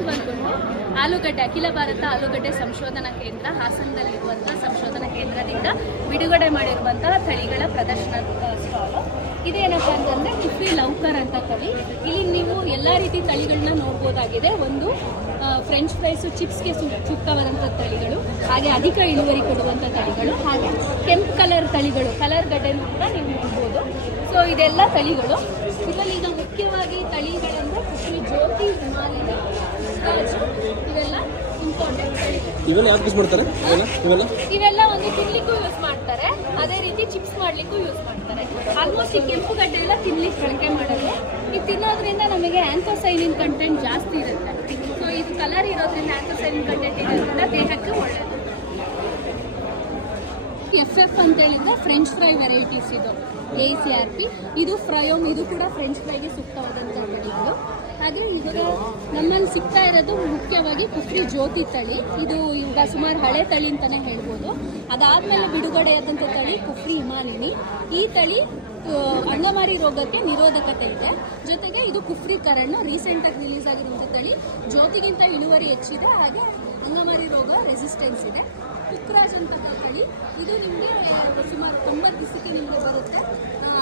ಇನ್ನೊಂದು ಬಂದ್ಬಿಟ್ಟು ಆಲೂಗಡ್ಡೆ, ಅಖಿಲ ಭಾರತ ಆಲೂಗಡ್ಡೆ ಸಂಶೋಧನಾ ಕೇಂದ್ರ ಹಾಸನದಲ್ಲಿರುವಂಥ ಸಂಶೋಧನಾ ಕೇಂದ್ರದಿಂದ ಬಿಡುಗಡೆ ಮಾಡಿರುವಂತಹ ತಳಿಗಳ ಪ್ರದರ್ಶನ ಸ್ಟಾಲು. ಇದೇನಪ್ಪ ಅಂತಂದರೆ ಕುಫ್ರಿ ಲೌಕರ್ ಅಂತ ತಳಿ. ಇಲ್ಲಿ ನೀವು ಎಲ್ಲ ರೀತಿ ತಳಿಗಳನ್ನ ನೋಡ್ಬೋದಾಗಿದೆ. ಒಂದು ಫ್ರೆಂಚ್ ಫ್ರೈಸು ಚಿಪ್ಸ್ಗೆ ಸೂಕ್ತವಾದಂಥ ತಳಿಗಳು, ಹಾಗೆ ಅಧಿಕ ಇಳುವರಿ ಕೊಡುವಂಥ ತಳಿಗಳು, ಹಾಗೆ ಕೆಂಪು ಕಲರ್ ತಳಿಗಳು, ಕಲರ್ ಗಡ್ಡೆನೂ ಕೂಡ ನೀವು ನೋಡ್ಬೋದು. ಸೊ ಇದೆಲ್ಲ ತಳಿಗಳು. ಇದರಲ್ಲಿ ಈಗ ಮುಖ್ಯವಾಗಿ ತಳಿಗಳಂದರೆ ಕುಫ್ರಿ ಜ್ಯೋತಿ, ಹಿಮಾಲಯ, ಇವೆಲ್ಲ ಇಂಪಾರ್ಟೆಂಟ್ ತಳಿಗಳು. ಇವೆಲ್ಲ ಯಾಕೆ ಯೂಸ್ ಮಾಡ್ತಾರೆ? ಇವೆಲ್ಲ ಒಂದು ತಿನ್ಲಿಕ್ಕೂ ಯೂಸ್ ಮಾಡ್ತಾರೆ, ಅದೇ ರೀತಿ ಚಿಪ್ಸ್ ಮಾಡ್ಲಿಕ್ಕೂ ಯೂಸ್ ಮಾಡ್ತಾರೆ. ಆಲ್ಮೋಸ್ಟ್ ಈ ಕೆಂಪು ಗಡ್ಡೆ ಎಲ್ಲ ತಿನ್ಲಿಕ್ಕೆ ಬಳಕೆ ಮಾಡೋದು. ಇದು ತಿನ್ನೋದ್ರಿಂದ ನಮಗೆ ಆಂಥೋಸೈನಿನ್ ಕಂಟೆಂಟ್ ಜಾಸ್ತಿ ಇರುತ್ತೆ. ಸೊ ಇದು ಕಲರ್ ಇರೋದ್ರಿಂದ ಆಂಥೋಸೈನಿನ್ ಕಂಟೆಂಟ್ ಇರೋದ್ರಿಂದ ದೇಹಕ್ಕೆ ಒಳ್ಳೆಯದು. FF ಅಂತೇಳಿದ್ರೆ ಫ್ರೆಂಚ್ ಫ್ರೈ ವೆರೈಟೀಸ್. ಇದು ACRP, ಇದು ಫ್ರಯೋಮ್, ಇದು ಕೂಡ ಫ್ರೆಂಚ್ ಫ್ರೈಗೆ ಸೂಕ್ತವಾದಂಥ ತಳಿಗಳು. ಆದರೆ ಇದರ ನಮ್ಮಲ್ಲಿ ಸಿಗ್ತಾ ಇರೋದು ಮುಖ್ಯವಾಗಿ ಕುಫ್ರಿ ಜ್ಯೋತಿ ತಳಿ. ಇದು ಇವಾಗ ಸುಮಾರು ಹಳೆ ತಳಿ ಅಂತಲೇ ಹೇಳ್ಬೋದು. ಅದಾದಮೇಲೆ ಬಿಡುಗಡೆಯಾದಂಥ ತಳಿ ಕುಫ್ರಿ ಹಿಮಾಲಿನಿ. ಈ ತಳಿ ಅಂಗಮಾರಿ ರೋಗಕ್ಕೆ ನಿರೋಧಕತೆ ಇದೆ. ಜೊತೆಗೆ ಇದು ಕುಫ್ರಿ ಕರಣ್, ರೀಸೆಂಟಾಗಿ ರಿಲೀಸ್ ಆಗಿರುವಂಥ ತಳಿ. ಜ್ಯೋತಿಗಿಂತ ಇಳುವರಿ ಹೆಚ್ಚಿದೆ, ಹಾಗೆ ಅಂಗಮಾರಿ ರೋಗ ರೆಸಿಸ್ಟೆನ್ಸ್ ಇದೆ. ಪುಕ್ರಾಜ್ ಅಂತ ತಳಿ, ಇದು ನಿಮಗೆ ಸುಮಾರು 90 ದಿವಸಕ್ಕೆ ನಿಮಗೆ ಬರುತ್ತೆ.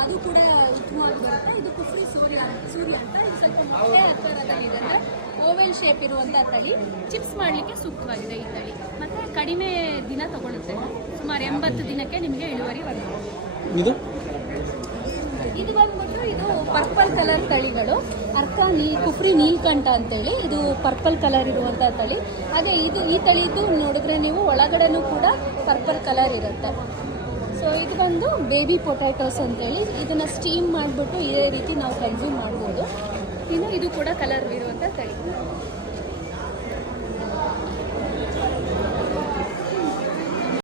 ಅದು ಕೂಡ ಉತ್ತಮವಾಗಿ ಬರುತ್ತೆ. ಇದು ಕುಫ್ರಿ ಸೂರ್ಯ ಅಂತ. ಇದು ಸ್ವಲ್ಪ ಮೊಟ್ಟೆ ಆಕಾರದಲ್ಲಿದೆ, ಅಂದರೆ ಓವೆಲ್ ಶೇಪ್ ಇರುವಂಥ ತಳಿ. ಚಿಪ್ಸ್ ಮಾಡಲಿಕ್ಕೆ ಸೂಕ್ತವಾಗಿದೆ ಈ ತಳಿ. ಮತ್ತು ಕಡಿಮೆ ದಿನ ತಗೊಳುತ್ತೆ, ಸುಮಾರು 80 ದಿನಕ್ಕೆ ನಿಮಗೆ ಇಳುವರಿ ಬರುತ್ತೆ. ಇದು ಬಂದ್ಬಿಟ್ಟು ಇದು ಪರ್ಪಲ್ ಕಲರ್ ತಳಿಗಳು. ಕುಫ್ರಿ ನೀಲ್ಕಂಠ ಅಂತೇಳಿ, ಇದು ಪರ್ಪಲ್ ಕಲರ್ ಇರುವಂಥ ತಳಿ. ಹಾಗೆ ಈ ತಳಿದು ನೋಡಿದ್ರೆ ನೀವು ಒಳಗಡೆನೂ ಕೂಡ ಪರ್ಪಲ್ ಕಲರ್ ಇರುತ್ತೆ. ಸೊ ಇದು ಬಂದು ಬೇಬಿ ಪೊಟ್ಯಾಟೋಸ್ ಅಂತೇಳಿ, ಇದನ್ನು ಸ್ಟೀಮ್ ಮಾಡಿಬಿಟ್ಟು ಇದೇ ರೀತಿ ನಾವು ಕನ್ಸ್ಯೂಮ್ ಮಾಡ್ಬೋದು. ಇನ್ನು ಇದು ಕೂಡ ಕಲರ್ ಇರುವಂಥ ತಳಿ.